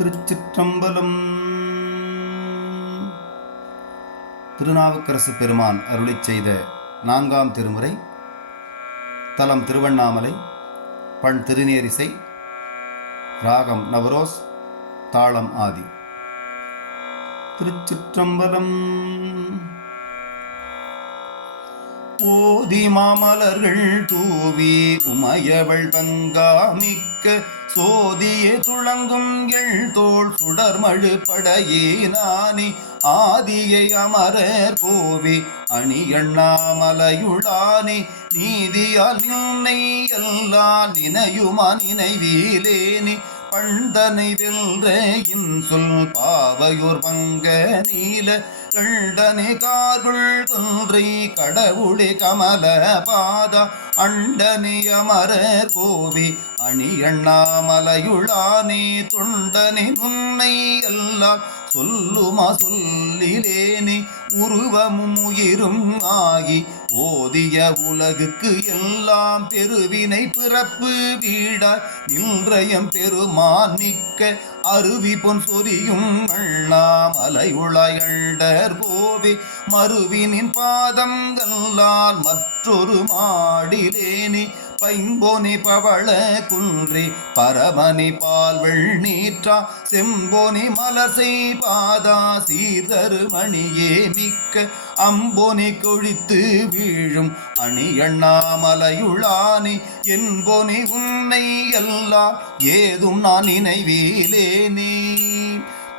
திருச்சிற்றம்பலம். திருநாவுக்கரசு பெருமான் அருளிச் செய்த 4ஆம் திருமுறை. தலம் திருவண்ணாமலை. பண் திருநேரிசை. ராகம் நவரோஸ். தாளம் ஆதி. திருச்சிற்றம்பலம். ஓதி மாமலர்கள் தூவி உமையவள் பங்காமிக்க சோதியே துளங்கும் எழுதோள் சுடர்மழு படையே நானி ஆதியை அமரர் கோவி அணியண்ணாமலையுளானி நீதியால் நின்னை எல்லா நினையுமா நினைவீலேனி பண்டனை வெல்ற இன்சொல் பாவையோர் பங்க நீல கண்டனை கார்குள் கொன்றை கடவுளே கமல பாதா அண்டனி அமரர் கோவி அணியண்ணாமலையுளானே தொண்டனை உன்னை எல்லாம் சொல்லுமா சொல்லிலேனி உருவமும் உயிரும் ஆகி ஓதிய உலகுக்கு எல்லாம் பெருவினை பிறப்பு வீடாய் நின்றயம் பெருமான் நிற்க அருவி பொன் சொரியும் அண்ணாமலையுளாயண்டர் கோவி மறுவினின் பாதங்களால் மற்றொரு மாடிலேனி பைம்போனி பவள குன்றி பரமணி பால்வெள் நீற்றா செம்போனி மலசை பாதா சீர்தரு மணியே மிக்க அம்போனி கொழித்து வீழும் அணியண்ணாமலையுளானி என்போனி உன்னை எல்லாம் ஏதும் நான் நினைவீலேனே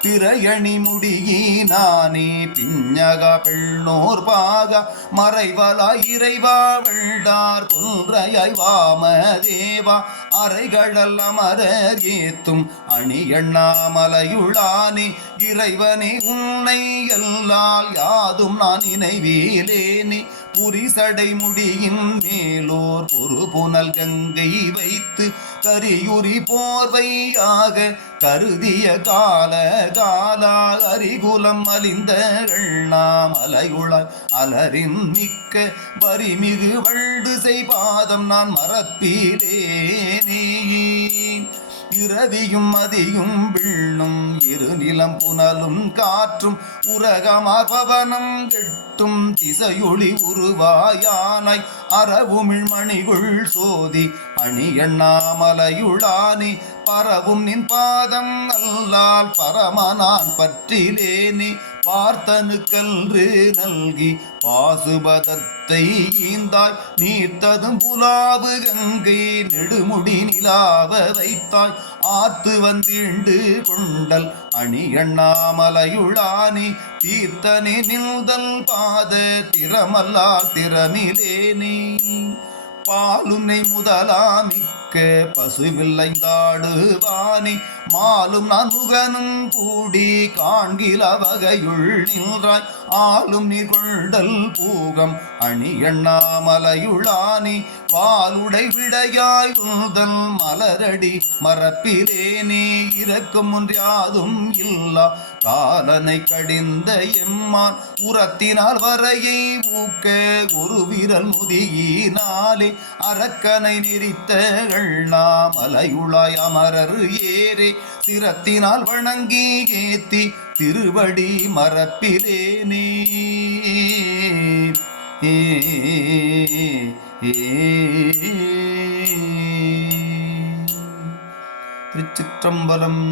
பிறையணி முடியினானே பிஞ்சக பெண்ணோர் பாக மறைவலா இறைவா வெள்ளார் கொன்றையாய் வாமதேவா அறைகடல் அமரர் ஏத்தும் அணியண்ணாமலையுளானே இறைவனே உன்னை எல்லால் யாதும் நான் நினைவீலேனே புரிசடை முடியின் மேலோர் பொறு புனல் கங்கை வைத்து கரியுரி போர்வையாக கருதிய கால காலா அரிகுலம் அலிந்த அண்ணாமலையுளாய் அலரின் மிக்க வரிமிகு வள்டு செய்பாதம் நான் மறப்பீலேனே இரவியும் மதியும் விண்ணும் இருநிலம் புனலும் காற்றும் உரகமார் பவனம் கெட்டும் திசையொளி உருவாயானாய் அறவுமிழ் மணிகுள் சோதி அணியண்ணாமலையுளானி பரவும் நின் பாதம் அல்லால் பரமனான் பற்றிலேனி பார்த்தனுக்கன்று நல்கி பாசுபதத்தை ஈந்தாய் நீர்த்ததும் புலாவு கங்கை நெடுமுடி நிலாவ வைத்தாய் ஆத்து வந்திண்டு கொண்டல் அணியண்ணாமலையுளானி தீர்த்தனே நில்தல் பாத திறமல்லா திறமிலேனே பாலுனை முதலாமிக்க பசுவில்லைந்தாடுவானி மாலும் நான் முகனும் கூடி காண்கில வகையுள் நின்றாய் ஆளும் நீர் கொண்டல் பூகம் அணியண்ணாமலையுளானி பாலுடை விடையாய் உந்தல் மலரடி மரப்பிலேனே இறக்கும் ஒன்றியாதும் இல்லா காலனை கடிந்த எம்மான் உரத்தினால் வரையை ஊக்க ஒரு விரல் முதியினாலே அரக்கனை நெறித்த அண்ணாமலையுளாய் அமரர் ஏறே சிரத்தினால் வணங்கி ஏத்தி திருவடி மரப்பிலேனே திருச்சிற்றம்பலம்.